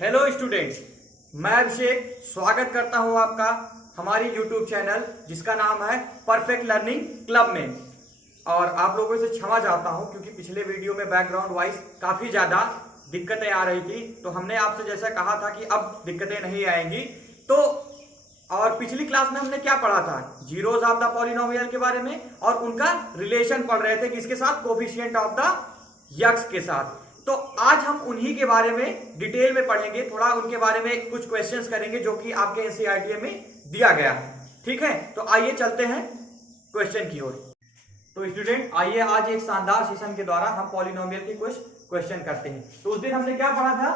Hello students, मैं अभिषेक स्वागत करता हूं आपका हमारी यूट्यूब चैनल जिसका नाम है परफेक्ट लर्निंग क्लब में। और आप लोगों से क्षमा चाहता हूं क्योंकि पिछले वीडियो में बैकग्राउंड वाइज काफ़ी ज़्यादा दिक्कतें आ रही थी, तो हमने आपसे जैसा कहा था कि अब दिक्कतें नहीं आएंगी। तो और पिछली क्लास में हमने क्या पढ़ा था, जीरोज ऑफ द पॉलिनोमियल के बारे में और उनका रिलेशन पढ़ रहे थे किसके साथ, कोफिशिएंट ऑफ द यक्स के साथ। तो आज हम उन्हीं के बारे में डिटेल में पढ़ेंगे, थोड़ा उनके बारे में कुछ क्वेश्चंस करेंगे जो कि आपके एनसीईआरटी में दिया गया है। ठीक है, तो आइए चलते हैं क्वेश्चन की ओर। तो स्टूडेंट आइए आज एक शानदार सेशन के द्वारा हम पॉलिनोमियल के कुछ क्वेश्चन करते हैं। तो उस दिन हमने क्या पढ़ा था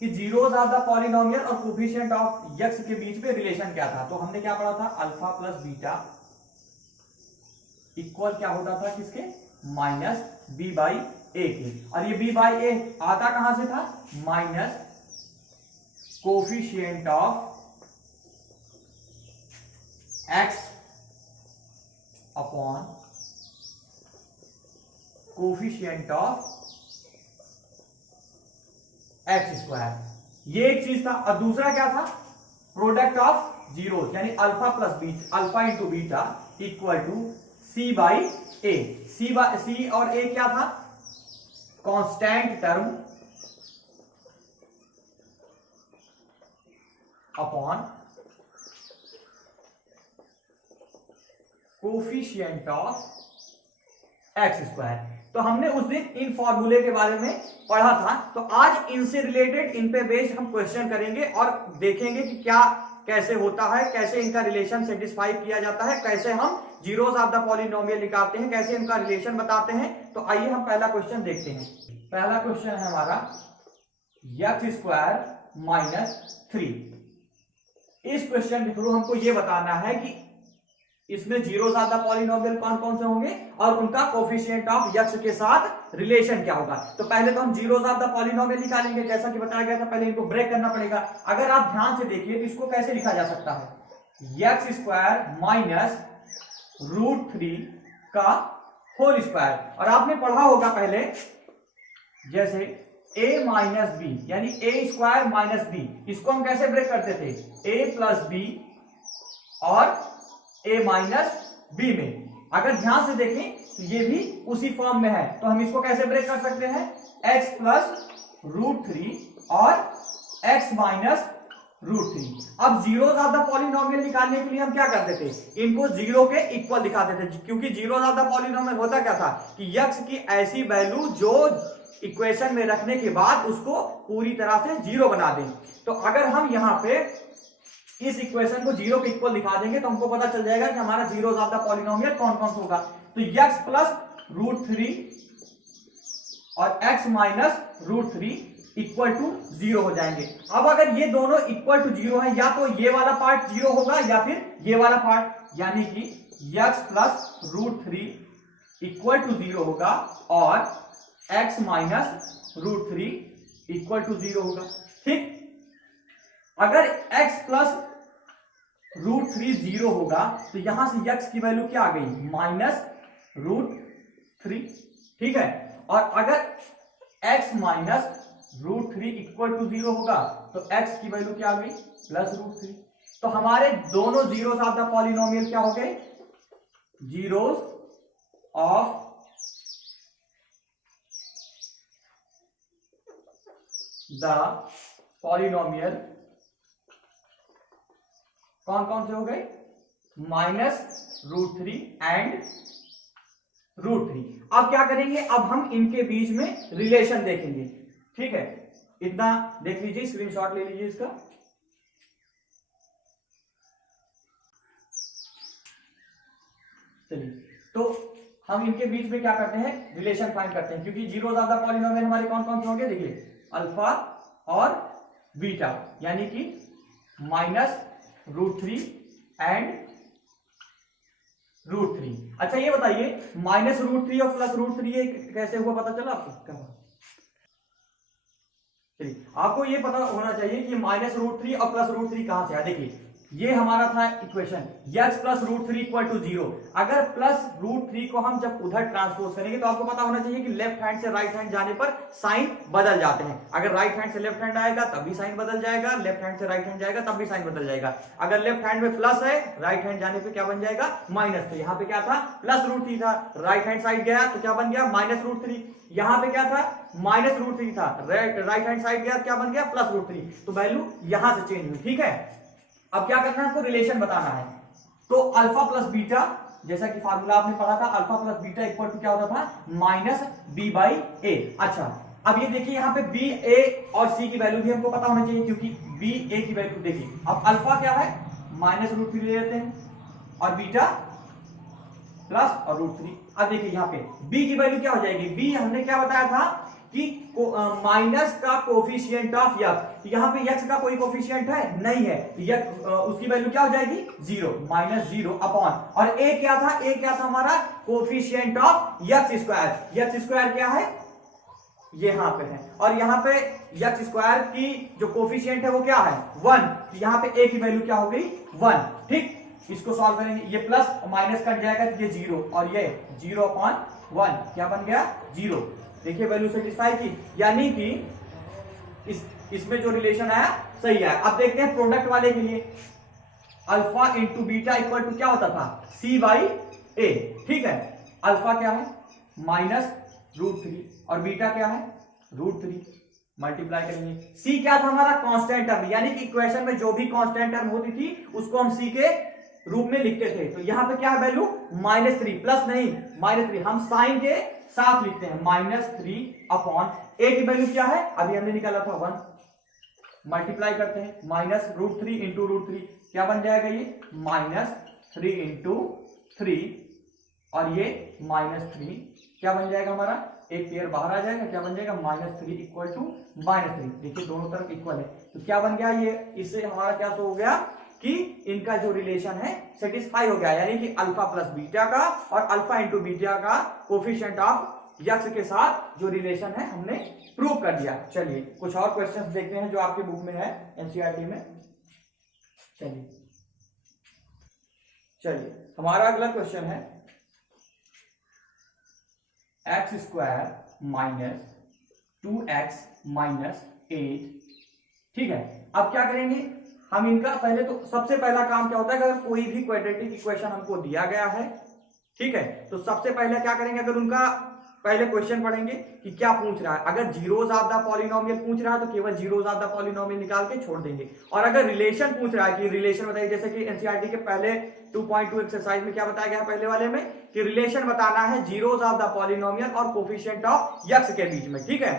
कि जीरोज ऑफ द पॉलिनोमियल और कोफिशिएंट ऑफ यक्स के बीच में रिलेशन क्या था। तो हमने क्या पढ़ा था, अल्फा प्लस बीटा इक्वल क्या होता था किसके, माइनस बी बाई ए के। और ये बी बाई ए आता कहां से था, minus coefficient of x upon coefficient of x square. ये एक चीज था। और दूसरा क्या था, प्रोडक्ट ऑफ जीरो, यानी alpha plus beta, alpha into beta equal to c by a. C और ए क्या था, constant term upon coefficient of x square. तो हमने उस दिन इन फॉर्मूले के बारे में पढ़ा था। तो आज इनसे रिलेटेड, इन पे बेस्ड हम क्वेश्चन करेंगे और देखेंगे कि क्या कैसे होता है, कैसे इनका रिलेशन सेटिस्फाई किया जाता है, कैसे हम जीरोज ऑफ द पॉलिनोमियल निकालते हैं, कैसे इनका रिलेशन बताते हैं। तो आइए हम पहला क्वेश्चन देखते हैं। पहला क्वेश्चन है हमारा एक्स स्क्वायर माइनस 3। इस क्वेश्चन के थ्रू हमको ये बताना है कि इसमें जीरोज ऑफ द पॉलिनोमियल कौन कौन से होंगे और उनका कोफिशिएंट ऑफ यक्स के साथ रिलेशन क्या होगा। तो पहले तो हम जीरोज ऑफ द पॉलिनोमियल निकालेंगे, जैसा कि बताया गया था। पहले इनको ब्रेक करना पड़ेगा। अगर आप ध्यान से देखिए तो इसको कैसे लिखा जा सकता है, एक्स स्क्वायर माइनस √3 का होल स्क्वायर। और आपने पढ़ा होगा पहले, जैसे a माइनस बी यानी ए स्क्वायर माइनस बी, इसको हम कैसे ब्रेक करते थे, a प्लस बी और a माइनस बी में। अगर ध्यान से देखें तो ये भी उसी फॉर्म में है। तो हम इसको कैसे ब्रेक कर सकते हैं, x प्लस √3 और x माइनस √3। अब जीरोज ऑफ द पॉलिनोमियल निकालने के लिए हम क्या करते थे, इनको जीरो के इक्वल दिखाते थे। क्योंकि जीरोज ऑफ द पॉलिनोमियल होता क्या था कि यक्स की ऐसी वैल्यू जो इक्वेशन में रखने के बाद उसको पूरी तरह से जीरो बना दें। तो अगर हम यहां पे इस इक्वेशन को जीरो के इक्वल दिखा देंगे तो हमको पता चल जाएगा कि हमारा जीरोज ऑफ द पॉलिनोमियल कौन कौन सा होगा। तो x प्लस √3 और x माइनस √3 इक्वल टू 0 हो जाएंगे। अब अगर ये दोनों इक्वल टू 0 है, या तो ये वाला पार्ट 0 होगा या फिर ये वाला पार्ट, यानी कि x प्लस √3 इक्वल टू 0 होगा और x माइनस √3 इक्वल टू 0 होगा। ठीक, अगर x प्लस √3 0 होगा तो यहां से x की वैल्यू क्या आ गई, माइनस √3। ठीक है, और अगर x माइनस √3 इक्वल टू 0 होगा तो x की वैल्यू क्या आ गई, प्लस √3। तो हमारे दोनों जीरोज ऑफ द पॉलिनोमियल क्या हो गए, जीरोज ऑफ द पॉलिनोमियल कौन कौन से हो गए, माइनस √3 एंड √3। अब क्या करेंगे, अब हम इनके बीच में रिलेशन देखेंगे। ठीक है, इतना देख लीजिए, स्क्रीनशॉट ले लीजिए इसका। चलिए, तो हम इनके बीच में क्या करते हैं, रिलेशन फाइंड करते हैं। क्योंकि जीरोज ऑफ द पॉलिनोमियल हमारे कौन कौन से होंगे, देखिए अल्फा और बीटा, यानी कि माइनस √3 एंड √3। अच्छा ये बताइए, माइनस √3 और प्लस √3 कैसे हुआ, पता चला आपको? चलिए, आपको ये पता होना चाहिए कि माइनस √3 और प्लस √3 कहां से है। देखिए ये हमारा था equation x plus root three equal to 0। अगर प्लस रूट थ्री को हम जब उधर ट्रांसपोज करेंगे तो आपको पता होना चाहिए कि लेफ्ट हैंड से राइट हैंड जाने पर साइन बदल जाते हैं। अगर राइट हैंड से लेफ्ट हैंड आएगा तब भी साइन बदल जाएगा, लेफ्ट हैंड से राइट हैंड जाएगा तब भी साइन बदल जाएगा। अगर लेफ्ट हैंड में प्लस है, राइट हैंड जाने पे क्या बन जाएगा, माइनस। तो यहाँ पे क्या था, प्लस रूट थ्री था, राइट हैंड साइड गया तो क्या बन गया, माइनस रूट थ्री। यहाँ पे क्या था, माइनस रूट थ्री था, राइट हैंड साइड गया क्या बन गया, प्लस रूट थ्री। तो वैल्यू यहां से चेंज हुई। ठीक है, अब क्या करना है, आपको रिलेशन बताना है। तो अल्फा प्लस बीटा, जैसा कि फार्मूला आपने पढ़ा था, alpha plus beta equal to क्या होता था, माइनस बी बाई ए। अच्छा, अब ये देखिए यहाँ पे बी, ए और सी की वैल्यू भी हमको पता होना चाहिए, क्योंकि बी, ए की वैल्यू देखिए। अब अल्फा क्या है, माइनस रूट थ्री ले लेते हैं, और बीटा प्लस और रूट थ्री। अब देखिए यहाँ पे बी की वैल्यू क्या हो जाएगी, बी हमने क्या बताया था कि माइनस का कोफिशिएंट ऑफ यक्स। यहाँ पे यक्स का कोई कोफिशिएंट है नहीं है, उसकी वैल्यू क्या हो जाएगी, 0, माइनस 0 अपॉन, और ए क्या था, ए क्या था हमारा, coefficient of x square. X square क्या है, यहाँ पे है, और यहाँ पे यक्स स्क्वायर की जो कोफिशिएंट है वो क्या है, 1। यहाँ पे ए की वैल्यू क्या हो गई, 1। ठीक, इसको सॉल्व करेंगे, ये प्लस माइनस कट जाएगा तो ये 0, और ये 0 अपॉन 1 क्या बन गया, 0। देखिए वैल्यू सेटिस्फाई की, यानी कि इसमें जो रिलेशन आया सही है। अब देखते हैं प्रोडक्ट वाले के लिए, alpha into beta equal to क्या होता था, सी बाई ए। ठीक है, अल्फा क्या है, माइनस रूट थ्री, और बीटा क्या है, रूट थ्री, मल्टीप्लाई करेंगे। सी क्या था हमारा, कांस्टेंट टर्म, यानी कि इक्वेशन में जो भी कांस्टेंट टर्म होती थी उसको हम सी के रूप में लिखते थे। तो यहां पे क्या है वैल्यू, -3, प्लस नहीं -3, हम साइन के साथ लिखते हैं, -3 अपॉन ए की वैल्यू क्या है, अभी हमने निकाला था 1, मल्टीप्लाई करते हैं, minus root three into root three क्या बन जाएगा, ये -3 इंटू 3, और ये -3 क्या बन जाएगा हमारा, एक पेयर बाहर आ जाएगा, क्या बन जाएगा, -3 इक्वल टू -3। देखिए दोनों तरफ इक्वल है, तो क्या बन गया, ये इससे हमारा क्या हो गया कि इनका जो रिलेशन है सेटिस्फाई हो गया, यानी कि अल्फा प्लस बीटा का और अल्फा इंटू बीटा का कोफिशिएंट ऑफ यक्स के साथ जो रिलेशन है हमने प्रूव कर दिया। चलिए कुछ और क्वेश्चंस देखते हैं जो आपके बुक में है, एनसीईआरटी में। चलिए हमारा अगला क्वेश्चन है x square minus 2x minus 8। ठीक है, अब क्या करेंगे हम इनका, पहले तो सबसे पहला काम क्या होता है, अगर कोई भी क्वाड्रेटिक इक्वेशन हमको दिया गया है, ठीक है, तो सबसे पहले क्या करेंगे, अगर उनका पहले क्वेश्चन पढ़ेंगे कि क्या पूछ रहा है। अगर जीरोस ऑफ द पॉलिनोमियल पूछ रहा है तो केवल जीरोस ऑफ द पॉलिनोमियल निकाल के छोड़ देंगे, और अगर रिलेशन पूछ रहा है कि रिलेशन बताइए, जैसे कि एनसीईआरटी के पहले 2.2 एक्सरसाइज में क्या बताया गया पहले वाले में कि रिलेशन बताना है जीरोस ऑफ द पॉलिनोमियल और कोफिशिएंट ऑफ यक्स के बीच में। ठीक है,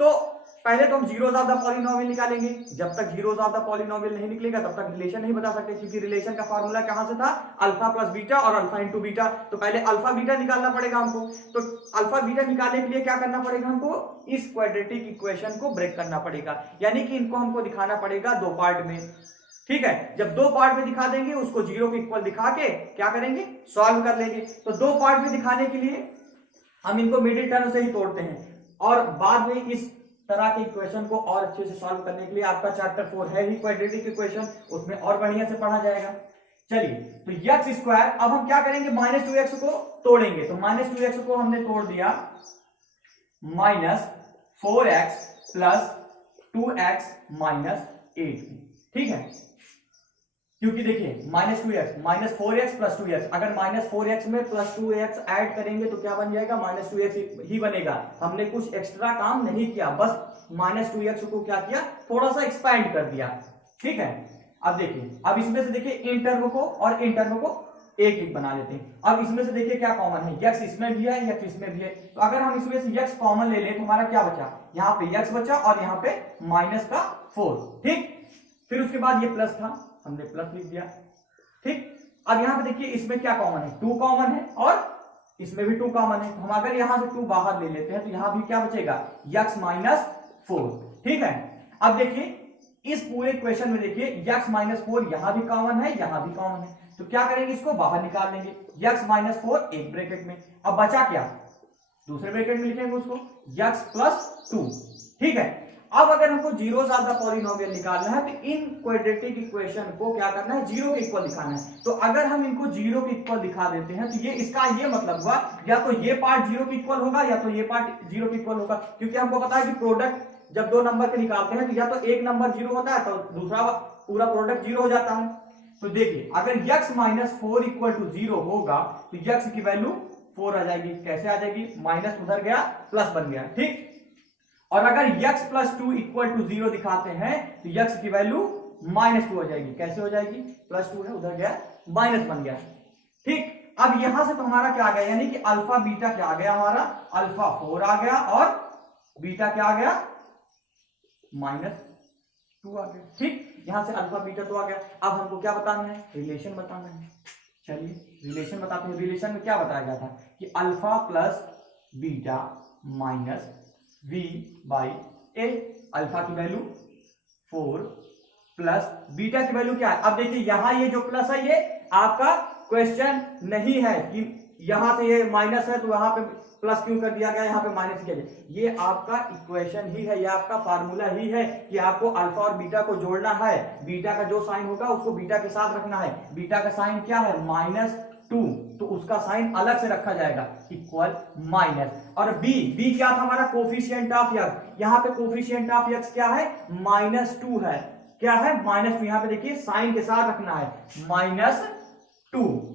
तो पहले तो हम जीरोस ऑफ द पॉलिनोमियल निकालेंगे, जब तक जीरोस ऑफ द पॉलिनोमियल नहीं निकलेगा तब तक रिलेशन नहीं बता सकते, क्योंकि रिलेशन का फॉर्मूला कहां से था, अल्फा प्लस बीटा और अल्फा इंटू बीटा। तो पहले अल्फा बीटा निकालना पड़ेगा हमको, तो अल्फा बीटा निकालने के लिए क्या करना पड़ेगा हमको, इस क्वाड्रेटिक इक्वेशन को ब्रेक करना पड़ेगा, यानी कि इनको हमको दिखाना पड़ेगा दो पार्ट में। ठीक है, जब दो पार्ट में दिखा देंगे उसको जीरो के इक्वल दिखा के क्या करेंगे, सॉल्व कर लेंगे। तो दो पार्ट में दिखाने के लिए हम इनको मिडिल टर्म से ही तोड़ते हैं, और बाद में इस तरह के इक्वेशन को और अच्छे से सॉल्व करने के लिए आपका चैप्टर 4 है ही क्वाड्रेटिक इक्वेशन, उसमें और बढ़िया से पढ़ा जाएगा। चलिए, तो यक्स स्क्वायर, अब हम क्या करेंगे, -2x को तोड़ेंगे, तो -2x को हमने तोड़ दिया, -4x प्लस 2x माइनस 8। ठीक है, क्योंकि देखिए -2x -4x प्लस 2x, अगर -4x में प्लस 2x ऐड करेंगे तो क्या बन जाएगा, -2x ही बनेगा। हमने कुछ एक्स्ट्रा काम नहीं किया, बस -2x को क्या किया, थोड़ा सा एक्सपैंड कर दिया। ठीक है, अब देखिए, अब इसमें से देखिए इन टर्म को और इन टर्म को एक एक बना लेते हैं। अब इसमें से देखिए क्या कॉमन है, यक्स इसमें भी है, यक्स इसमें भी है, तो अगर हम इसमें से यक्स कॉमन ले लें तो हमारा क्या बचा, यहाँ पे यक्स बचा और यहाँ पे -4। ठीक, फिर उसके बाद ये प्लस था, हमने प्लस लिख दिया। ठीक, अब यहां पे देखिए इसमें क्या कॉमन है, 2 कॉमन है और इसमें भी 2 कॉमन है, तो हम अगर यहां से 2 बाहर ले लेते हैं तो यहां भी क्या बचेगा, x -4। ठीक है, अब देखिए इस पूरे इक्वेशन में देखिए x -4 यहां भी कॉमन है, यहां भी कॉमन है, तो क्या करेंगे, इसको बाहर निकाल लेंगे, x -4 एक ब्रैकेट में, अब बचा क्या, दूसरे ब्रैकेट में लिखेंगे उसको x + 2। ठीक है, अब अगर हमको जीरो ज्यादा पॉलिनोमियल निकालना है तो इन क्वाड्रेटिक इक्वेशन को क्या करना है, जीरो के इक्वल दिखाना है। तो अगर हम इनको जीरो के इक्वल दिखा देते हैं तो ये इसका ये मतलब हुआ या तो ये पार्ट जीरो के इक्वल होगा या तो ये पार्ट जीरो के इक्वल होगा, क्योंकि हमको पता है कि प्रोडक्ट जब दो नंबर के निकालते हैं तो या तो एक नंबर जीरो होता है तो दूसरा पूरा प्रोडक्ट जीरो हो जाता है। तो देखिए अगर x माइनस 4 इक्वल टू 0 होगा तो x की वैल्यू 4 आ जाएगी। कैसे आ जाएगी, माइनस उधर गया प्लस बन गया, ठीक। और अगर x प्लस 2 इक्वल टू 0 दिखाते हैं तो x की वैल्यू माइनस 2 हो जाएगी। कैसे हो जाएगी, प्लस 2 है उधर गया माइनस बन गया, ठीक। अब यहां से तो हमारा क्या आ गया, यानी कि अल्फा बीटा क्या आ गया, हमारा अल्फा 4 आ गया और बीटा क्या आ गया, माइनस 2 आ गया, ठीक। यहां से अल्फा बीटा तो आ गया। अब हमको क्या बताना है, रिलेशन बताना है। चलिए रिलेशन बताते हैं। रिलेशन में क्या बताया गया था कि alpha plus beta minus v by a, alpha की वैल्यू 4 प्लस बीटा की वैल्यू क्या है। अब देखिए यहां ये जो प्लस है ये आपका क्वेश्चन नहीं है कि यहां से ये माइनस है तो वहां पे प्लस क्यों कर दिया गया, यहाँ पे माइनस किया गया। ये आपका इक्वेशन ही है, ये आपका फार्मूला ही है कि आपको अल्फा और बीटा को जोड़ना है। बीटा का जो साइन होगा उसको बीटा के साथ रखना है। बीटा का साइन क्या है, -2, तो उसका साइन अलग से रखा जाएगा, इक्वल माइनस। और बी क्या था हमारा, कोफिशिएंट ऑफ x। यहाँ पे कोफिशिएंट ऑफ x क्या है, -2 है। क्या है, -2। यहाँ पे देखिए साइन के साथ रखना है, -2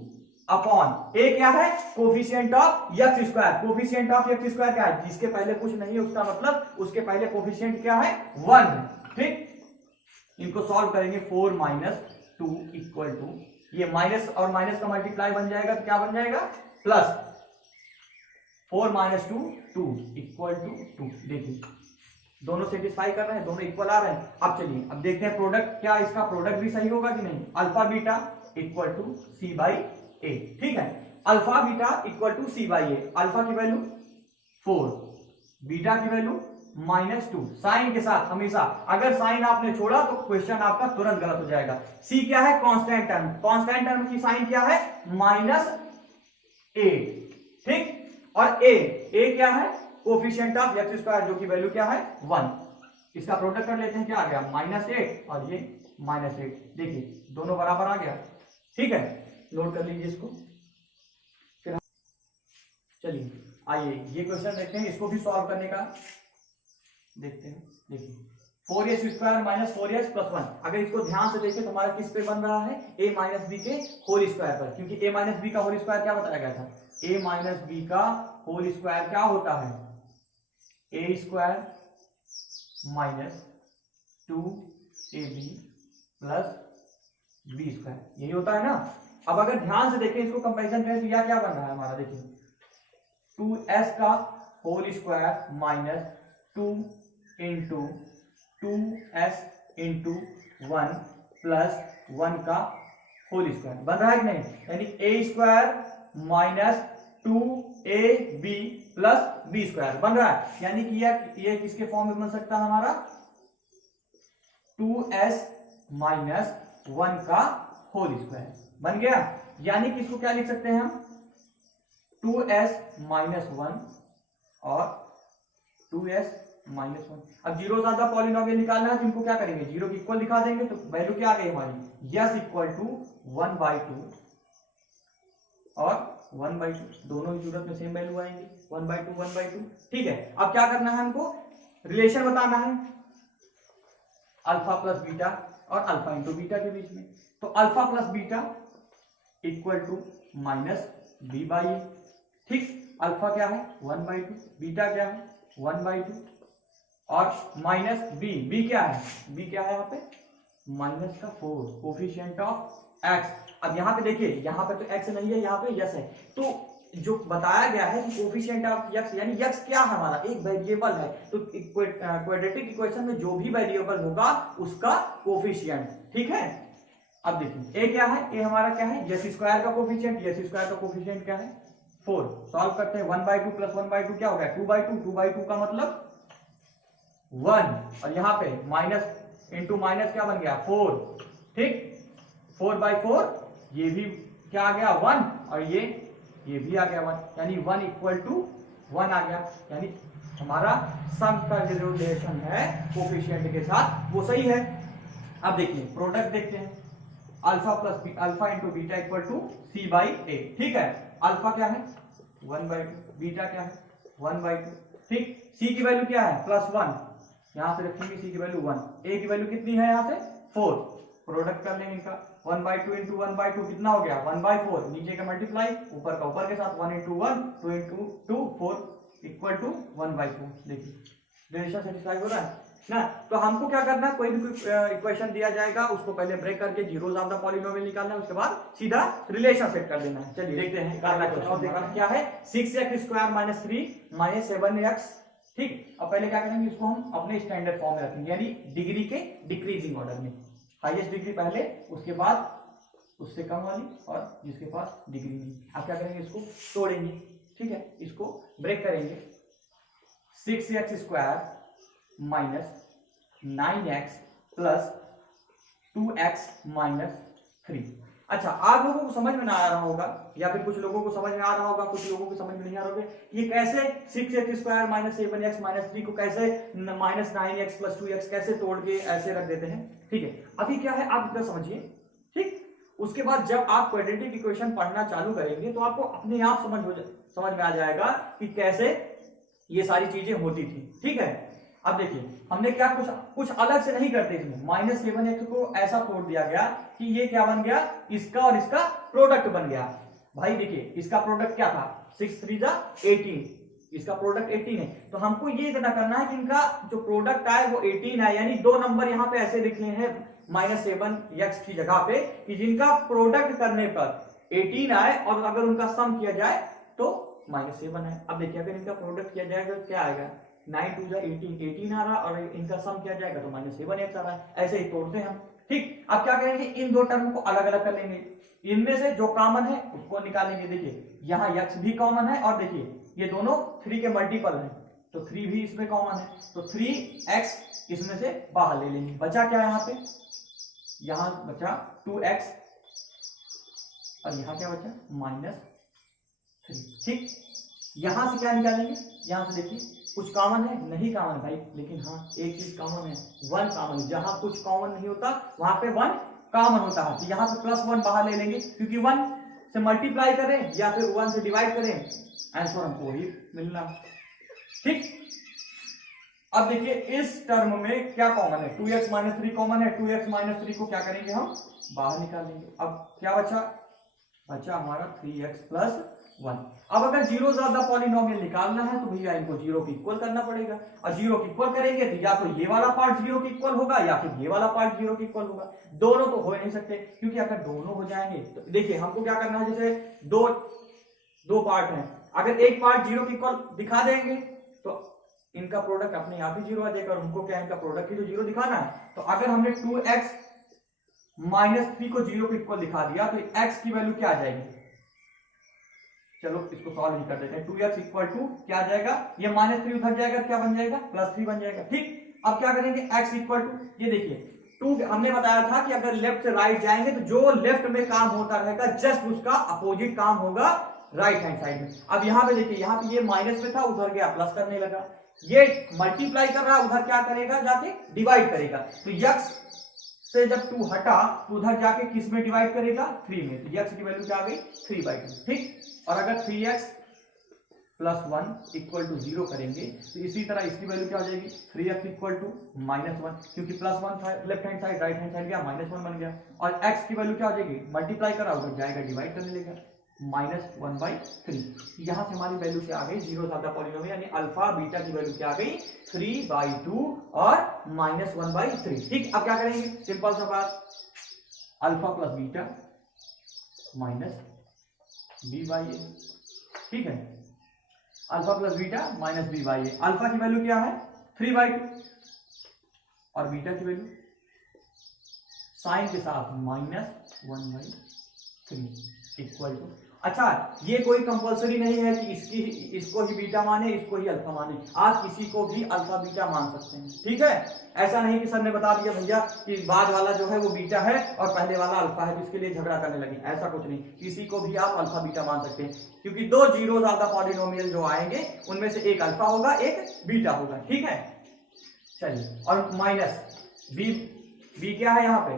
अपॉन ए क्या है, coefficient of x square. Coefficient of x square क्या है, जिसके पहले कुछ नहीं है उसका मतलब उसके पहले कोफिशिएंट क्या है, 1, ठीक। इनको सॉल्व करेंगे, 4 - 2 इक्वल टू, ये माइनस और माइनस का मल्टीप्लाई बन जाएगा तो क्या बन जाएगा, प्लस 4 - 2 2 इक्वल टू 2। देखिए दोनों सेटिस्फाई कर रहे हैं, दोनों इक्वल आ रहे हैं। अब चलिए अब देखते हैं प्रोडक्ट, क्या इसका प्रोडक्ट भी सही होगा कि नहीं। Alpha beta equal to c by a, ठीक है। Alpha beta equal to c by a, alpha की वैल्यू 4, बीटा की वैल्यू -2, साइन के साथ हमेशा। अगर साइन आपने छोड़ा तो क्वेश्चन आपका तुरंत गलत हो जाएगा। सी क्या है, कांस्टेंट टर्म। कांस्टेंट टर्म की साइन क्या है, -8, ठीक। और ए क्या है, कोफिशिएंट ऑफ x स्क्वायर, जो की वैल्यू क्या है, 1। इसका प्रोडक्ट कर लेते हैं, क्या आ गया, -8 और ये -8। देखिए दोनों बराबर आ गया, ठीक है। नोट कर लीजिए इसको। फिर चलिए आइए ये क्वेश्चन देखते हैं, इसको भी सॉल्व करने का देखते हैं। देखिए 4x square minus 4x plus 1, अगर इसको ध्यान से देखें तो हमारा किस पे बन रहा है, a माइनस बी के होल स्क्वायर पर, क्योंकि a माइनस बी का होल स्क्वायर क्या बताया गया था, a माइनस बी का होल स्क्वायर क्या होता है, a square minus 2ab plus B square, यही होता है ना। अब अगर ध्यान से देखें इसको कंपैरिजन करें तो यह क्या बन रहा है हमारा, देखिए 2s का whole square minus 2 into 2s into 1 plus 1 का होल स्क्वायर बन रहा है कि नहीं, यानी a square minus 2ab plus B square बन रहा है। यानी कि ये किसके फॉर्म में बन सकता है हमारा, 2s माइनस 1 का होल स्क्वायर बन गया। यानी कि इसको क्या लिख सकते हैं हम, 2s माइनस 1 और 2s माइनस 1। अब जीरो ज्यादा पॉलिनोमियल निकालना है तो इनको क्या करेंगे, जीरो की इक्वल दिखा देंगे, तो वैल्यू क्या आ गई हमारी, यस इक्वल टू 1/2 और 1/2, दोनों की जरूरत में सेम वैल्यू आएंगे, 1/2 ठीक है। अब क्या करना है हमको, रिलेशन बताना है अल्फा प्लस बीटा और अल्फा इंटू बीटा के बीच में। तो alpha plus beta equal to minus b by a, ठीक। अल्फा क्या है 1/2, बीटा क्या है 1/2 और माइनस बी क्या है, बी क्या है यहाँ पे माइनस का 4, कोफिशिएंट ऑफ एक्स। अब यहाँ पे देखिए, यहाँ पे तो एक्स नहीं है, यहाँ पे यस है। तो जो बताया गया है कि कोफिशिएंट ऑफ x, यानी x क्या है हमारा, एक वेरिएबल है। तो क्वाड्रेटिक इक्वेशन में जो भी वेरिएबल होगा उसका कोफिशिएंट, ठीक है। अब देखिए a क्या है, a हमारा क्या है, यस स्क्वायर का कोफिशिएंट, यस स्क्वायर का कोफिशिएंट क्या है 4। सॉल्व करते हैं, 1/2 प्लस 1/2 क्या हो गया 2/2, 2/2 का मतलब 1 और यहाँ पे माइनस इंटू माइनस क्या बन गया 4, ठीक। 4/4 ये भी क्या आ गया 1 और ये भी आ गया 1, यानी 1 इक्वल टू 1 आ गया, यानी हमारा सम का जो रिलेशन है कोफिशिएंट के साथ वो सही है। अब देखिए प्रोडक्ट देखते हैं, alpha plus alpha into beta equal to c by a. ठीक है, अल्फा क्या है 1/2, बीटा क्या है 1/2। ठीक, सी की वैल्यू क्या है +1, यहां से रखेंगे सी की वैल्यू 1, ए की वैल्यू कितनी है यहां से 4। प्रोडक्ट कर लेंगे इनका 1/2 इंटू 1/2 कितना हो गया 1/4, नीचे का मल्टीप्लाई ऊपर का ऊपर के साथ 1 इंटू 1 2 इंटू 2 4 इक्वल टू 1/4। देखिए रिलेशन सेटिस्फाई हो रहा है ना। तो हमको क्या करना है, कोई भी इक्वेशन दिया जाएगा उसको पहले ब्रेक करके जीरोस ऑफ द पॉलिनोमियल निकालना है, उसके बाद सीधा रिलेशन सेट कर देना है। चलिए देखते हैं क्या है 6x² - 3 - 7x। ठीक, अब पहले क्या करेंगे, इसको हम अपने स्टैंडर्ड फॉर्म में रखेंगे, यानी डिग्री के डिक्रीजिंग ऑर्डर में, हाईएस्ट डिग्री पहले, उसके बाद उससे कम वाली और जिसके पास डिग्री नहीं। अब क्या करेंगे, इसको तोड़ेंगे। ठीक है, इसको ब्रेक करेंगे, 6x² - 9x + 2x - 3। अच्छा, आप लोगों को समझ में ना आ रहा होगा, या फिर कुछ लोगों को समझ में आ रहा होगा, कुछ लोगों को समझ में नहीं आ रहा होगा, ये कैसे 6x² - 7x - 3 को कैसे -9x + 2x कैसे तोड़ के ऐसे रख देते हैं। ठीक है, अभी क्या है आप इधर समझिए। ठीक, उसके बाद जब आप क्वाड्रेटिक इक्वेशन पढ़ना चालू करेंगे तो आपको अपने आप समझ में आ जाएगा कि कैसे ये सारी चीजें होती थी। ठीक है, अब देखिए हमने क्या कुछ अलग से नहीं करते, इसमें -7x को ऐसा तोड़ दिया गया कि ये क्या बन गया, इसका और इसका प्रोडक्ट बन गया। भाई देखिए इसका प्रोडक्ट क्या था 6 3 18, इसका प्रोडक्ट 18 है। तो हमको ये इतना करना है कि इनका जो प्रोडक्ट आए वो 18 है, यानी दो नंबर यहाँ पे ऐसे लिखने हैं -7x की जगह पे कि जिनका प्रोडक्ट करने पर 18 आए और अगर उनका सम किया जाए तो -7 है। अब देखिए अगर इनका प्रोडक्ट किया जाएगा तो क्या आएगा, 9 2 18 आ रहा, और इनका सम किया जाएगा तो -7x आ रहा है। ऐसे ही तोड़ते हैं हम। ठीक, अब क्या करेंगे, इन दो टर्म को अलग अलग कर लेंगे, इनमें से जो कॉमन है उसको निकालेंगे। देखिए यहाँ x भी कॉमन है, और देखिए ये दोनों 3 के मल्टीपल हैं तो 3 भी इसमें कॉमन है, तो 3x इसमें से बाहर ले लेंगे। बचा क्या यहाँ पे, यहाँ बचा 2x और यहाँ क्या बचा -3। ठीक, यहां से क्या निकालेंगे, यहां से देखिए कुछ कॉमन है, नहीं कॉमन है भाई, लेकिन हाँ एक चीज कॉमन है, 1 कॉमन है। जहां कुछ कॉमन नहीं होता वहां पे 1 कॉमन होता है, तो यहां पे +1 बाहर ले लेंगे, क्योंकि 1 से मल्टीप्लाई करें या फिर 1 से डिवाइड करें आंसर हमको ही मिलना। ठीक, अब देखिए इस टर्म में क्या कॉमन है, 2x - 3 कॉमन है, 2x - 3 को क्या करेंगे हम बाहर निकालेंगे। अब क्या बचा हमारा 3x + 1। अब अगर जीरोस ऑफ द पॉलिनोमियल निकालना है तो भैया इनको 0 के इक्वल करना पड़ेगा, और 0 के इक्वल करेंगे तो या तो ये वाला पार्ट 0 के इक्वल होगा या फिर ये वाला पार्ट 0 के इक्वल होगा। दोनों तो हो नहीं सकते, क्योंकि अगर दोनों हो जाएंगे तो देखिए हमको क्या करना है, जैसे दो पार्ट हैं, अगर एक पार्ट 0 के इक्वल दिखा देंगे तो इनका प्रोडक्ट अपने आप ही 0 आ जाएगा, और उनको क्या इनका प्रोडक्ट ही तो 0 दिखाना है। तो अगर हमने 2x - 3 को 0 के इक्वल दिखा दिया तो x की वैल्यू क्या आ जाएगी, चलो इसको सॉल्व ही कर देते हैं। 2x = क्या आ जाएगा, ये -3 उधर जाएगा, क्या बन जाएगा +3 बन जाएगा। ठीक, अब क्या करेंगे, x = ये देखिए 2 हमने बताया था कि अगर लेफ्ट से राइट जाएंगे तो जो लेफ्ट में काम होता रहेगा जस्ट उसका अपोजिट काम होगा राइट हैंड साइड में। अब यहाँ पे देखिए, यहाँ पे ये माइनस में था, उधर गया प्लस करने लगा, ये मल्टीप्लाई कर रहा है, उधर क्या करेगा जाके डिवाइड करेगा। तो x से जब 2 हटा तो उधर जाके किस में डिवाइड करेगा 3 में, तो x की वैल्यू क्या आ गई 3/2। ठीक, और अगर 3x + 1 = 0 करेंगे तो इसी तरह इसकी वैल्यू क्या हो जाएगी 3x = -1, क्योंकि +1 था left hand side, right hand side गया -1 बन गया, और x की वैल्यू क्या हो जाएगी मल्टीप्लाई करा उधर जाएगा डिवाइड करने लगेगा -1/3। यहां से हमारी वैल्यू क्या आ गई, जीरोस ऑफ द पॉलिनोमियल, यानी अल्फा बीटा की वैल्यू क्या आ गई 3/2 और -1/3। ठीक, अब क्या करेंगे, सिंपल सा बात, अल्फा + बीटा -b/a। ठीक है, अल्फा + बीटा -b/a। अल्फा की वैल्यू क्या है 3/2 और बीटा की वैल्यू साइन के साथ -1/3 इक्वल टू, अच्छा, ये कोई कंपलसरी नहीं है कि इसको ही बीटा माने, इसको ही अल्फा माने, आप किसी को भी अल्फा बीटा मान सकते हैं, ठीक है। ऐसा नहीं कि सर ने बता दिया भैया कि बाद वाला जो है वो बीटा है और पहले वाला अल्फा है, तो इसके लिए झगड़ा करने लगे, ऐसा कुछ नहीं, किसी को भी आप अल्फा बीटा मान सकते हैं, क्योंकि दो जीरोस ऑफ द पॉलिनोमियल जो आएंगे उनमें से एक अल्फा होगा, एक बीटा होगा, ठीक है। चलिए, और माइनस बी क्या है यहाँ पे,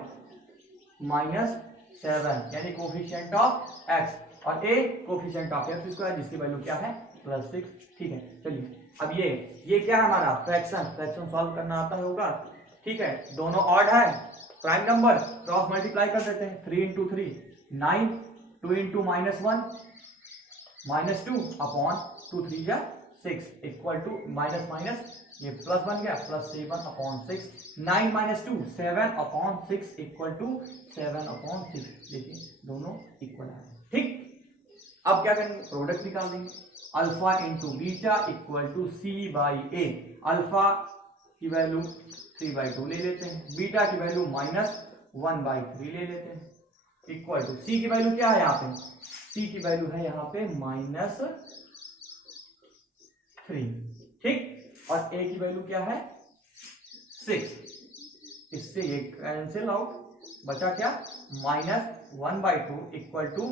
-7 यानी कोफिशिएंट ऑफ एक्स, और ए कोफिशिएंट ऑफ एक्स स्क्वायर जिसकी वैल्यू क्या है +6, ठीक है। चलिए, अब ये क्या है हमारा फ्रैक्शन सॉल्व करना आता है होगा, ठीक है। दोनों ऑड है, प्राइम नंबर, क्रॉस मल्टीप्लाई कर देते हैं, 3 × 3 9, 2 × -1 -2 अपॉन 2 3 या 6 इक्वल टू माइनस माइनस ये प्लस बन गया, +7/6, 9 - 2 7/6 इक्वल टू 7/6। देखिए दोनों इक्वल है, ठीक। अब क्या करेंगे, प्रोडक्ट निकाल देंगे, alpha into beta equal to C/A। Alpha की वैल्यू 3/2 ले लेते हैं, बीटा की वैल्यू -1/3 ले लेते हैं, इक्वल टू C की वैल्यू क्या है यहाँ पे, C की वैल्यू है यहाँ पे -3, ठीक। और A की वैल्यू क्या है 6, इससे ये कैंसिल आउट, बचा क्या -1/2 इक्वल टू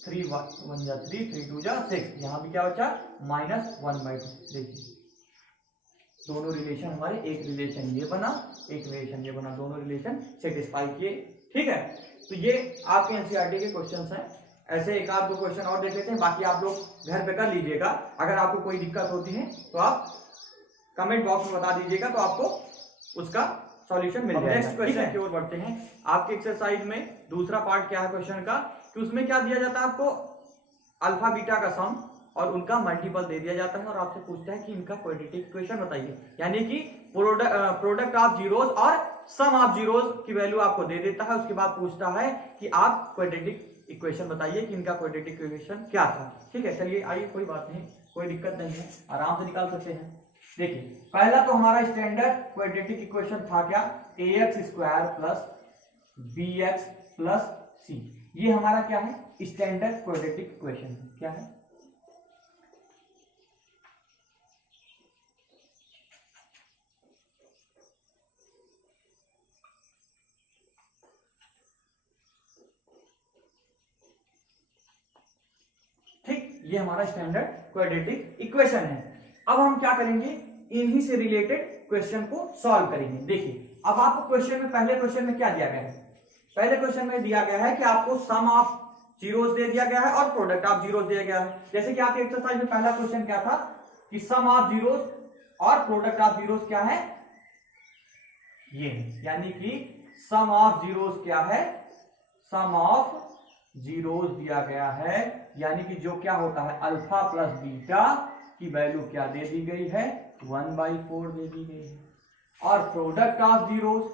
3 1 जा 3 3 2 जा 6, यहाँ भी क्या बचा -1/2। देखिए दोनों रिलेशन हमारे, एक रिलेशन ये बना, एक रिलेशन ये बना, दोनों रिलेशन सेटिस्फाई किए, ठीक है। तो ये आपके एनसीईआरटी के क्वेश्चंस हैं, ऐसे एक आध दो क्वेश्चन और देख लेते हैं, बाकी आप लोग घर पे कर लीजिएगा। अगर आपको कोई दिक्कत होती है तो आप कमेंट बॉक्स में बता दीजिएगा, तो आपको उसका सॉल्यूशन मिल जाएगा। नेक्स्ट क्वेश्चन की ओर बढ़ते हैं। आपके एक्सरसाइज में दूसरा पार्ट क्या है क्वेश्चन का, कि उसमें क्या दिया जाता है आपको, अल्फा बीटा का सम और उनका मल्टीपल दे दिया जाता है, और आपसे पूछता है कि इनका क्वाड्रेटिक इक्वेशन बताइए, यानी कि प्रोडक्ट ऑफ जीरोस और सम ऑफ जीरोस की वैल्यू आपको दे देता है। उसके बाद पूछता है कि आप क्वाड्रेटिक इक्वेशन बताइए कि इनका क्वाड्रेटिक इक्वेशन क्या था, ठीक है। चलिए आइए, कोई बात नहीं, कोई दिक्कत नहीं है, आराम से निकाल सकते हैं। देखिए पहला तो हमारा स्टैंडर्ड क्वाड्रेटिक इक्वेशन था क्या, ax² + bx + c। ये हमारा क्या है, स्टैंडर्ड क्वाड्रेटिक इक्वेशन क्या है। ठीक, ये हमारा स्टैंडर्ड क्वाड्रेटिक इक्वेशन है। अब हम क्या करेंगे, इन्हीं से रिलेटेड क्वेश्चन को सॉल्व करेंगे। देखिए अब आपको क्वेश्चन में, पहले क्वेश्चन में क्या दिया गया है, पहले क्वेश्चन में दिया गया है कि आपको सम ऑफ जीरोस दे दिया गया है और प्रोडक्ट ऑफ जीरोस दिया गया है। जैसे कि आपके एक्सरसाइज में पहला क्वेश्चन क्या था कि सम ऑफ जीरोस और प्रोडक्ट ऑफ जीरोस क्या है, ये, यानी कि सम ऑफ जीरोस क्या है, सम ऑफ जीरोस दिया गया है, यानी कि जो क्या होता है अल्फा प्लस बीटा की वैल्यू क्या दे दी गई है 1/4 दे दी गई है, और product of zeros,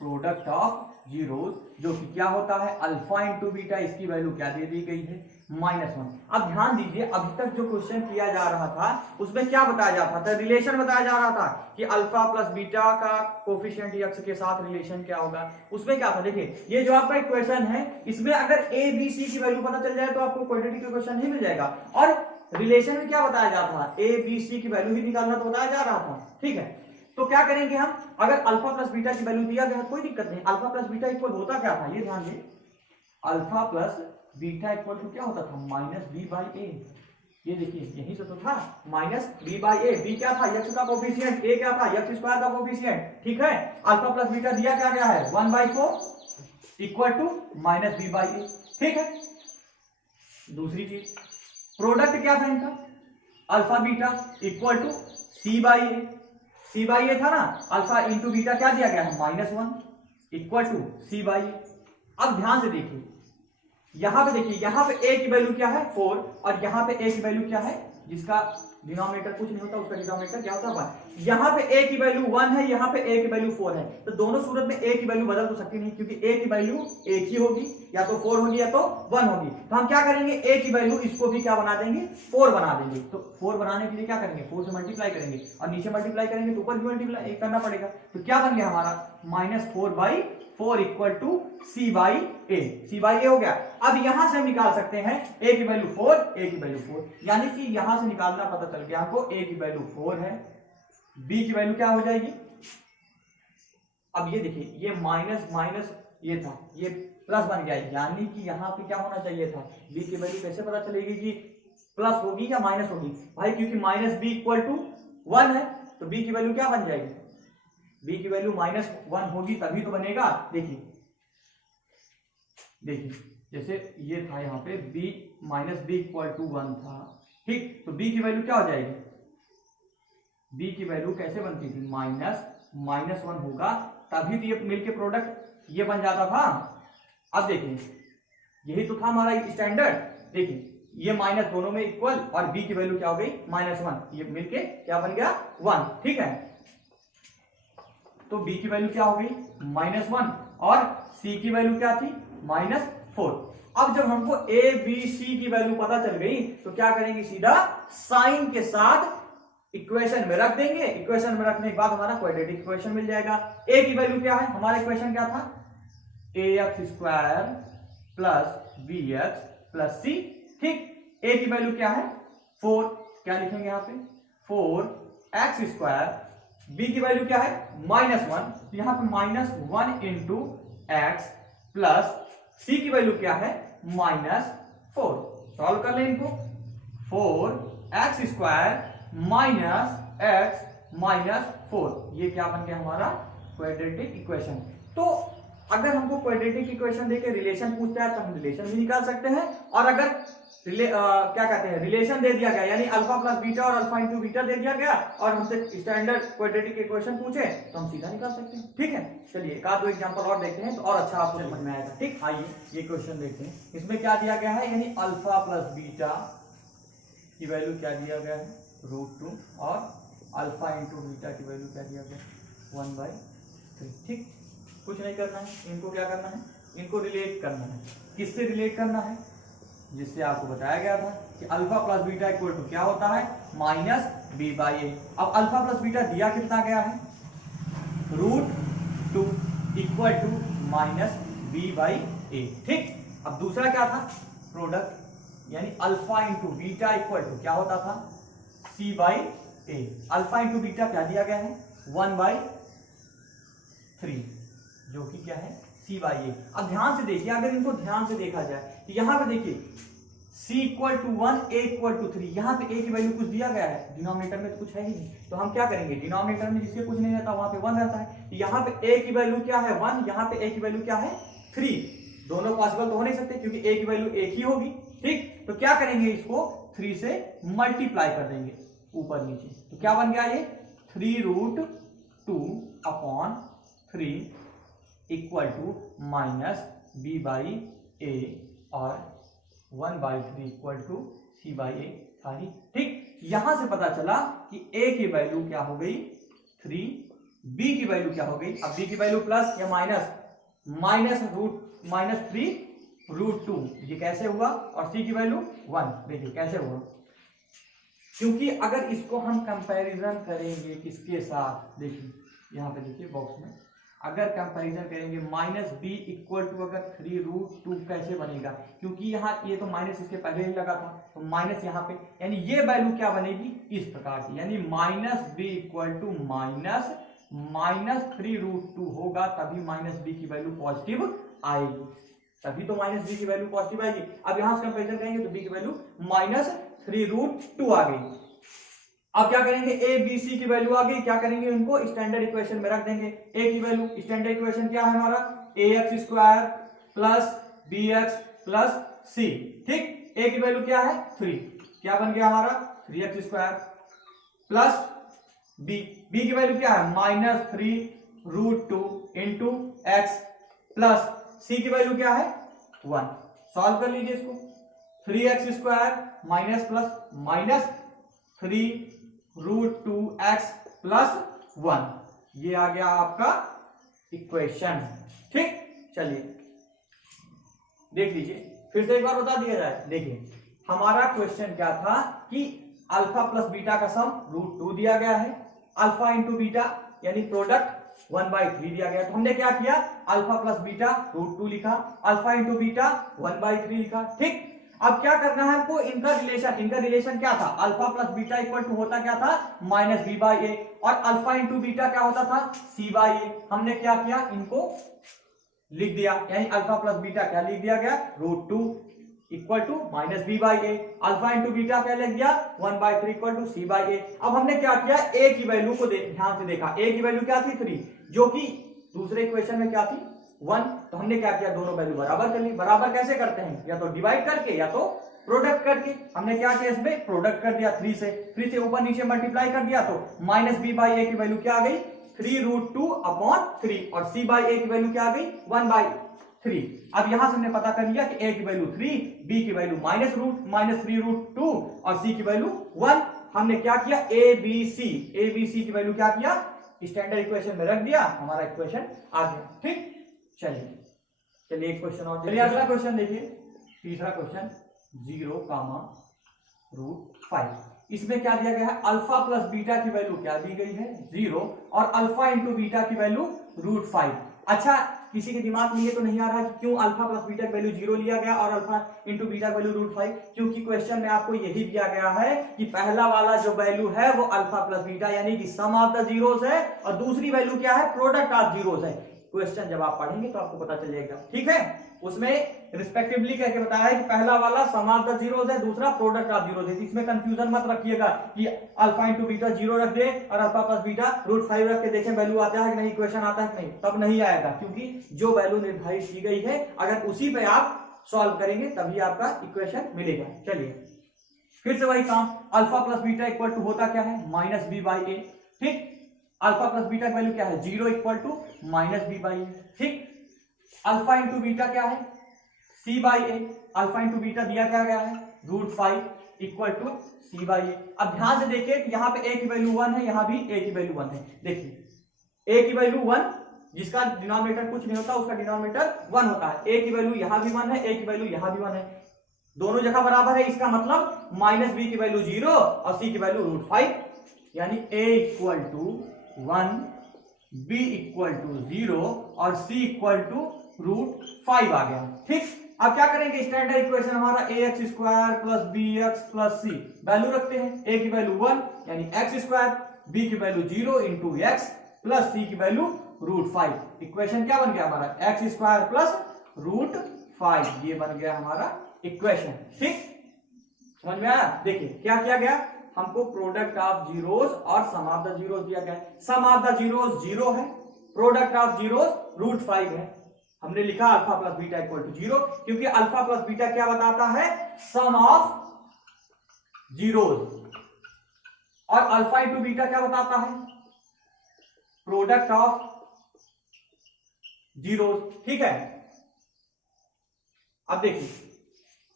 product of zeros जो कि क्या होता है अल्फा इंटू बीटा, इसकी वैल्यू क्या दे दी गई है -1। अब ध्यान दीजिए, अभी तक जो क्वेश्चन किया जा रहा था उसमें क्या बताया जा रहा था, रिलेशन बताया जा रहा था कि अल्फा प्लस बीटा का कोफिशिएंट एक्स के साथ रिलेशन क्या होगा। उसमें क्या था, देखिए ये जो आपका इक्वेशन है इसमें अगर ए बी सी की वैल्यू पता चल जाए तो आपको क्वाड्रेटिक इक्वेशन ही मिल जाएगा, और रिलेशन में क्या बताया जाता था, ए बी सी की वैल्यू ही निकालना तो बताया जा रहा था, ठीक है। तो क्या करेंगे हम, अगर अल्फा प्लस बीटा की वैल्यू दिया गया कोई दिक्कत नहीं, अल्फा प्लस बीटा इक्वल होता क्या था, ये ध्यान दें, alpha plus beta equal to क्या होता था -b/a। ये देखिए यही से तो था -b/a। b क्या था, x का कोफिशिएंट, a क्या था x² का कोफिशिएंट, ठीक है। अल्फा प्लस बीटा दिया क्या गया है 1/4 इक्वल टू -b/a, ठीक है। दूसरी चीज, प्रोडक्ट क्या था इनका, alpha beta equal to c/a, c/a था ना, अल्फा इंटू बीटा क्या दिया गया है -1 इक्वल टू c/a। अब ध्यान से देखिए, यहां पे देखिए, यहां पे a की वैल्यू क्या है 4, और यहां पे a की वैल्यू क्या है, जिसका डिनोमिनेटर कुछ नहीं होता उसका डिनोमिनेटर क्या होता है 1। यहां पे a की वैल्यू 1 है, यहां पे a की वैल्यू 4 है, तो दोनों सूरत में a की वैल्यू बदल तो सकती नहीं, क्योंकि a की वैल्यू एक ही होगी, या तो 4 होगी या तो 1 होगी। तो हम क्या करेंगे, a की वैल्यू इसको भी क्या बना देंगे 4 बना देंगे। तो 4 बनाने के लिए क्या करेंगे, 4 से मल्टीप्लाई करेंगे, और नीचे मल्टीप्लाई करेंगे तो ऊपर भी मल्टीप्लाई करना पड़ेगा। तो क्या बन गया हमारा -4/4 4 इक्वल टू सी बाई ए हो गया। अब यहां से हम निकाल सकते हैं ए की वैल्यू 4, ए की वैल्यू 4, यानी कि यहां से निकालना पता चल गया हमको ए की वैल्यू 4 है, बी की वैल्यू क्या हो जाएगी। अब ये देखिए ये माइनस माइनस ये था, ये प्लस बन गया, यानी कि यहाँ पे क्या होना चाहिए था, बी की वैल्यू कैसे पता चलेगी कि प्लस होगी या माइनस होगी भाई, क्योंकि माइनस बी इक्वल टू 1 है, तो बी की वैल्यू क्या बन जाएगी, बी की वैल्यू -1 होगी तभी तो बनेगा। देखिए जैसे ये था यहाँ पे b -b इक्वल टू 1 था, ठीक, तो b की वैल्यू क्या हो जाएगी, b की वैल्यू कैसे बनती थी, -1 होगा तभी तो ये मिलके प्रोडक्ट ये बन जाता था। अब देखिए यही तो था हमारा स्टैंडर्ड, देखिए ये माइनस दोनों में इक्वल और b की वैल्यू क्या हो गई -1, ये मिलके क्या बन गया 1, ठीक है। तो b की वैल्यू क्या हो गई -1 और c की वैल्यू क्या थी -4। अब जब हमको a b c की वैल्यू पता चल गई तो क्या करेंगे, सीधा साइन के साथ इक्वेशन में रख देंगे, इक्वेशन में रखने के बाद हमारा क्वाड्रेटिक इक्वेशन मिल जाएगा। a की वैल्यू क्या है, हमारा इक्वेशन क्या था, ax² + bx + c, ठीक, a की वैल्यू क्या है 4, क्या लिखेंगे यहाँ पे 4x², b की वैल्यू क्या है -1, तो यहाँ पे -1 इंटू एक्स प्लस c की वैल्यू क्या है -4। सॉल्व कर लें इनको, 4x² - -4, ये क्या बन गया हमारा क्वाड्रेटिक इक्वेशन। तो अगर हमको क्वाड्रेटिक इक्वेशन देके रिलेशन पूछता है तो हम रिलेशन भी निकाल सकते हैं, और अगर क्या कहते हैं रिलेशन दे दिया गया यानी अल्फा प्लस बीटा और अल्फा इंटू बीटा दे दिया गया और हमसे स्टैंडर्ड क्वाड्रेटिक इक्वेशन पूछे तो हम सीधा निकाल सकते हैं, ठीक है। चलिए एक आध दो एग्जांपल और देखते हैं तो और अच्छा आपको समझ में आएगा, ठीक। आइए ये क्वेश्चन देखते हैं, इसमें क्या दिया गया है, यानी अल्फा प्लस बीटा की वैल्यू क्या दिया गया है √2 और अल्फा इंटू बीटा की वैल्यू क्या दिया गया 1/3, ठीक। कुछ नहीं करना है, इनको क्या करना है, इनको रिलेट करना है। किससे रिलेट करना है, जिससे आपको बताया गया था कि alpha plus beta equal to क्या होता है -b/a। अब अल्फा प्लस बीटा दिया कितना गया है √2 इक्वल टू -b/a, ठीक। अब दूसरा क्या था प्रोडक्ट, यानी alpha into beta equal to क्या होता था c/a। अल्फा इंटू बीटा क्या दिया गया है 1/3, जो कि क्या है c/a। अब ध्यान से देखिए, अगर इनको ध्यान से देखा जाए तो यहां पे देखिए c equal to 1, a equal to 3, यहाँ पे a की वैल्यू कुछ दिया गया है, डिनोमिनेटर में तो कुछ है ही नहीं, तो हम क्या करेंगे, डिनोमिनेटर में जिसके कुछ नहीं रहता वहां पे 1 रहता है, यहाँ पे a की वैल्यू क्या है 1, यहाँ पे a की वैल्यू क्या है 3, दोनों पॉसिबल तो हो नहीं सकते क्योंकि a की वैल्यू एक ही होगी, ठीक। तो क्या करेंगे, इसको 3 से मल्टीप्लाई कर देंगे ऊपर नीचे, तो क्या बन गया ये 3√2/3 इक्वल टू -b/a और 1/3 इक्वल टू c/a था ही, ठीक। यहां से पता चला कि a की वैल्यू क्या हो गई 3, b की वैल्यू क्या हो गई, अब b की वैल्यू प्लस या -3√2, ये कैसे हुआ, और c की वैल्यू 1, देखिए कैसे हुआ, क्योंकि अगर इसको हम कंपैरिजन करेंगे किसके साथ, देखिए यहाँ पे देखिए बॉक्स में, अगर कंपैरिजन करेंगे -b इक्वल टू अगर 3√2 कैसे बनेगा, क्योंकि यहाँ ये तो माइनस इसके पहले ही लगा था, तो माइनस यहाँ पे, यानी ये वैल्यू क्या बनेगी इस प्रकार की, यानी -b इक्वल टू -3√2 होगा, तभी -b की वैल्यू पॉजिटिव आएगी, तभी तो -b की वैल्यू पॉजिटिव आएगी। अब यहाँ से कंपैरिजन करेंगे तो b की वैल्यू -3√2 आ गई। अब क्या करेंगे, a b c की वैल्यू आ गई, क्या करेंगे, उनको स्टैंडर्ड इक्वेशन में रख देंगे। a की वैल्यू स्टैंडर्ड इक्वेशन क्या है हमारा ax² + bx + c, ठीक। a की वैल्यू क्या है 3, क्या बन गया हमारा 3x² प्लस b की वैल्यू क्या है -3√2 इंटू x प्लस c की वैल्यू क्या है 1। सॉल्व कर लीजिए इसको, 3x² माइनस प्लस -3√2x + 1, ये आ गया आपका इक्वेशन, ठीक। चलिए देख लीजिए, फिर से एक बार बता दिया जाए। देखिए हमारा क्वेश्चन क्या था कि अल्फा प्लस बीटा का सम √2 दिया गया है, अल्फा इंटू बीटा यानी प्रोडक्ट 1/3 दिया गया। तो हमने क्या किया, अल्फा प्लस बीटा √2 लिखा, अल्फा इंटू बीटा 1/3 लिखा। ठीक, अब क्या करना है हमको, इनका रिलेशन क्या था, alpha plus beta equal to होता क्या था -b/a, और अल्फा इंटू बीटा क्या होता था c/a। हमने क्या किया, इनको लिख दिया, यानी अल्फा प्लस बीटा क्या लिख दिया गया, √2 equal to -b/a, alpha into beta क्या लिख दिया 1/3 इक्वल टू c/a। अब हमने क्या किया, a की वैल्यू को ध्यान से देखा, a की वैल्यू क्या थी 3, जो कि दूसरे इक्वेशन में क्या थी 1। तो हमने क्या किया, दोनों वैल्यू बराबर कर ली। बराबर कैसे करते हैं, या तो डिवाइड करके या तो प्रोडक्ट करके। हमने क्या किया, इसमें प्रोडक्ट कर दिया 3 से ऊपर नीचे मल्टीप्लाई कर दिया, तो -b/a की वैल्यू क्या आ गई 3√2/3, और c/a की वैल्यू क्या आ गई 1/3। अब यहां से हमने पता कर लिया कि a की वैल्यू 3, b की वैल्यू -3√2 और c की वैल्यू 1। हमने क्या किया, abc की वैल्यू क्या किया, स्टैंडर्ड इक्वेशन में रख दिया, हमारा इक्वेशन आ गया। ठीक, चलिए एक क्वेश्चन और, चलिए अगला क्वेश्चन देखिए, तीसरा क्वेश्चन 0, इसमें क्या दिया गया है, अल्फा प्लस बीटा की वैल्यू क्या दी गई है 0, और अल्फा इंटू बीटा की वैल्यू √5। अच्छा, किसी के दिमाग में ये तो नहीं आ रहा कि क्यों अल्फा प्लस बीटा की वैल्यू 0 लिया गया और अल्फा इंटू बीटा की वैल्यू √5, क्योंकि क्वेश्चन में आपको यही दिया गया है कि पहला वाला जो वैल्यू है वो अल्फा प्लस बीटा यानी कि सम ऑफ द जीरोस है, और दूसरी वैल्यू क्या है, प्रोडक्ट ऑफ जीरोस है। क्वेश्चन जब आप पढ़ेंगे तो आपको पता चल जाएगा। ठीक है, उसमें रिस्पेक्टिवली करके बताया है कि पहला वाला सम ऑफ द जीरोस है, दूसरा प्रोडक्ट ऑफ जीरोस है। इसमें कंफ्यूजन मत रखिएगा कि अल्फा इंटू बीटा 0 रख दे और अल्फा प्लस बीटा √5 रख के देखें वैल्यू आता है कि नहीं, क्वेश्चन आता है कि नहीं, तब नहीं आएगा, क्योंकि जो वैल्यू निर्धारित की गई है अगर उसी पे आप सॉल्व करेंगे तभी आपका इक्वेशन मिलेगा। चलिए फिर से वही काम, alpha plus beta equal to होता क्या है -b/a। ठीक, अल्फा प्लस बीटा की वैल्यू क्या है 0 इक्वल टू -b/a। ठीक, अल्फा इंटू बीटा क्या है c/a, अल्फा इंटू बीटा दिया क्या गया है √5 इक्वल टू c/a। अब ध्यान से देखिए कि यहाँ पे a की वैल्यू 1 है, यहाँ भी a की वैल्यू 1 है। देखिए a की वैल्यू 1, जिसका डिनोमिनेटर कुछ नहीं होता उसका डिनोमिनेटर 1 होता है। a की वैल्यू यहाँ भी 1 है, a की वैल्यू यहाँ भी 1 है, दोनों जगह बराबर है। इसका मतलब -b की वैल्यू 0 और c की वैल्यू √5, यानी a equal to 1, b equal to 0 और c इक्वल टू √5 आ गया। ठीक, अब क्या करेंगे, स्टैंडर्ड इक्वेशन हमारा ax² plus bx plus c, value रखते हैं, a की वैल्यू 1 यानी x², b की value 0 into x plus c की वैल्यू √5। इक्वेशन क्या बन गया हमारा, x² प्लस √5, ये बन गया हमारा इक्वेशन। ठीक, समझ में आया। देखिए क्या किया गया, हमको प्रोडक्ट ऑफ जीरोस और सम ऑफ द जीरोस दिया गया है। सम ऑफ द जीरोस 0 है, प्रोडक्ट ऑफ जीरोस √5 है। हमने लिखा alpha plus beta equal to 0, क्योंकि अल्फा प्लस बीटा क्या बताता है, सम ऑफ जीरोस, और अल्फा इंटू बीटा क्या बताता है, प्रोडक्ट ऑफ जीरोस। ठीक है, अब देखिए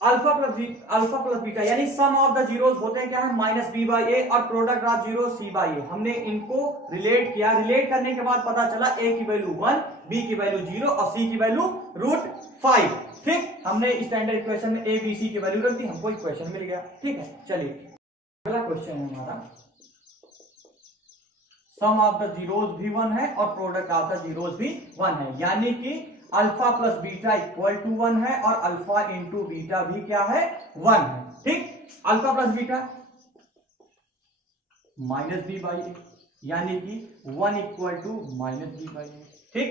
अल्फा प्लस बीटा यानी सम ऑफ द जीरोस होते हैं क्या है -b/a, और प्रोडक्ट ऑफ जीरो c/a। हमने इनको रिलेट किया, रिलेट करने के बाद पता चला a की वैल्यू 1, b की वैल्यू 0 और c की वैल्यू √5। ठीक, हमने स्टैंडर्ड इक्वेशन में a b c की वैल्यू रख दी, हमको इक्वेशन मिल गया। ठीक है, चलिए अगला क्वेश्चन है हमारा, सम ऑफ द जीरोस भी 1 है और प्रोडक्ट ऑफ द जीरोस भी 1 है, यानी कि alpha plus beta equal to 1 है और अल्फा इंटू बीटा भी क्या है 1 है। ठीक, अल्फा प्लस बीटा -b/a, यानी कि 1 इक्वल टू -b/a। ठीक,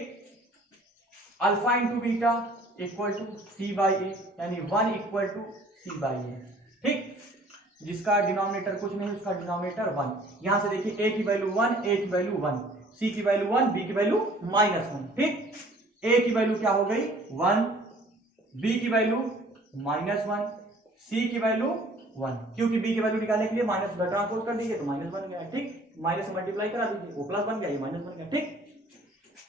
alpha into beta equal to c/a, यानी 1 इक्वल टू c/a। ठीक, जिसका डिनोमिनेटर कुछ नहीं उसका डिनोमिनेटर 1। यहां से देखिए a की वैल्यू 1, a की वैल्यू 1, c की वैल्यू 1, b की वैल्यू -1। ठीक, a की वैल्यू क्या हो गई 1, b की वैल्यू -1, c की वैल्यू 1, क्योंकि b की वैल्यू निकालने के लिए माइनस ट्रांसपोज कर दीजिए तो माइनस बन गया। ठीक, माइनस मल्टीप्लाई करा दीजिए, वो प्लस बन गया, ये माइनस बन गया। ठीक,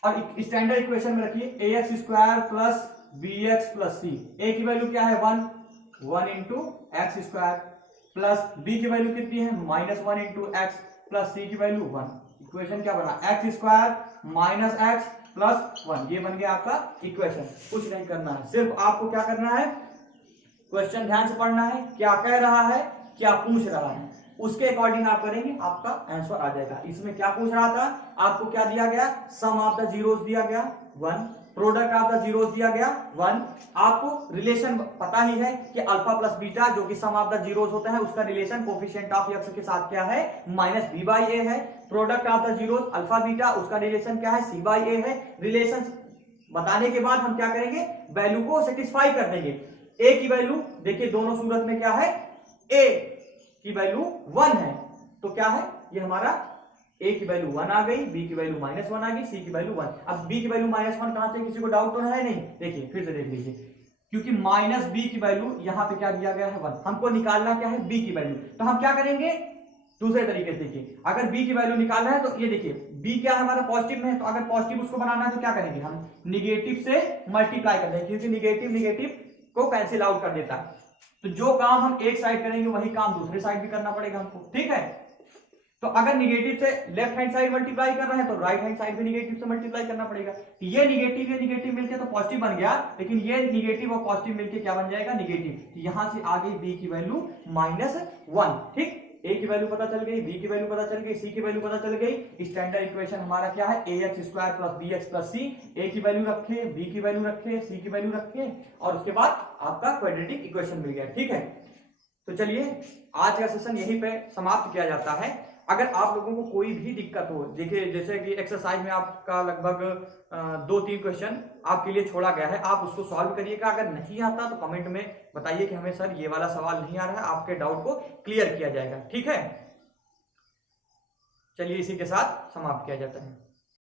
और स्टैंडर्ड इक्वेशन में रखिए ax² plus bx plus c। a की वैल्यू क्या है 1 इंटू x² प्लस b की वैल्यू कितनी है -1 इंटू x प्लस c की वैल्यू 1। इक्वेशन क्या बना, x² माइनस x प्लस 1, ये बन गया आपका इक्वेशन। कुछ नहीं करना है, सिर्फ आपको क्या करना है, क्वेश्चन ध्यान से पढ़ना है, क्या कह रहा है क्या पूछ रहा है। उसके अकॉर्डिंग आप करेंगे, आपका आंसर आ जाएगा। इसमें क्या पूछ रहा था, आपको क्या दिया गया, सम ऑफ द जीरोस दिया गया 1, प्रोडक्ट ऑफ द जीरोस दिया गया 1, आपको रिलेशन पता ही है कि अल्फा प्लस बीटा जो कि सम ऑफ द जीरोस होता है उसका रिलेशन कोफिशिएंट ऑफ एक्स के साथ क्या है, माइनस बी बाई ए है। Product of the zeros alpha beta उसका रिलेशन क्या है, सी बाई ए है। रिलेशन बताने के बाद हम क्या करेंगे, वैल्यू को सेटिस्फाई कर देंगे। ए की वैल्यू देखिए दोनों सूरत में क्या है, ए की वैल्यू 1 है, तो क्या है ये हमारा ए की वैल्यू 1 आ गई, बी की वैल्यू -1 आ गई, सी की वैल्यू 1। अब बी की वैल्यू -1 कहां से, किसी को डाउट तो है नहीं, देखिए फिर से देख लीजिए, क्योंकि माइनस बी की वैल्यू यहां पे क्या दिया गया है 1, हमको निकालना क्या है बी की वैल्यू। तो हम क्या करेंगे, दूसरे तरीके से देखिए, अगर बी की वैल्यू निकालना है तो ये देखिए बी क्या है हमारा पॉजिटिव में है, तो अगर पॉजिटिव उसको बनाना है तो क्या करेंगे, हम निगेटिव से मल्टीप्लाई कर देंगे, क्योंकि निगेटिव निगेटिव को कैंसिल आउट कर देता है। तो जो काम हम एक साइड करेंगे वही काम दूसरे साइड भी करना पड़ेगा हमको, ठीक है। तो अगर निगेटिव से लेफ्ट हैंड साइड मल्टीप्लाई कर रहे हैं तो राइट हैंड साइड भी निगेटिव से मल्टीप्लाई करना पड़ेगा। ये निगेटिव मिलके तो पॉजिटिव बन गया, लेकिन ये निगेटिव और पॉजिटिव मिलके क्या बन जाएगा, निगेटिव। यहां से आ गई बी की वैल्यू -1, ठीक। ए की वैल्यू पता चल गई, बी की वैल्यू पता चल गई, सी की वैल्यू पता चल गई। स्टैंडर्ड इक्वेशन हमारा क्या है, ax² + bx + c। ए की वैल्यू रखे, बी की वैल्यू रखे, सी की वैल्यू रखे, और उसके बाद आपका क्वाड्रेटिक इक्वेशन मिल गया, ठीक है। तो चलिए आज का सेशन यहीं पे समाप्त किया जाता है। अगर आप लोगों को कोई भी दिक्कत हो, देखिए जैसे कि एक्सरसाइज में आपका लगभग 2-3 क्वेश्चन आपके लिए छोड़ा गया है, आप उसको सॉल्व करिएगा। अगर नहीं आता तो कमेंट में बताइए कि हमें सर ये वाला सवाल नहीं आ रहा है, आपके डाउट को क्लियर किया जाएगा, ठीक है। चलिए इसी के साथ समाप्त किया जाता है।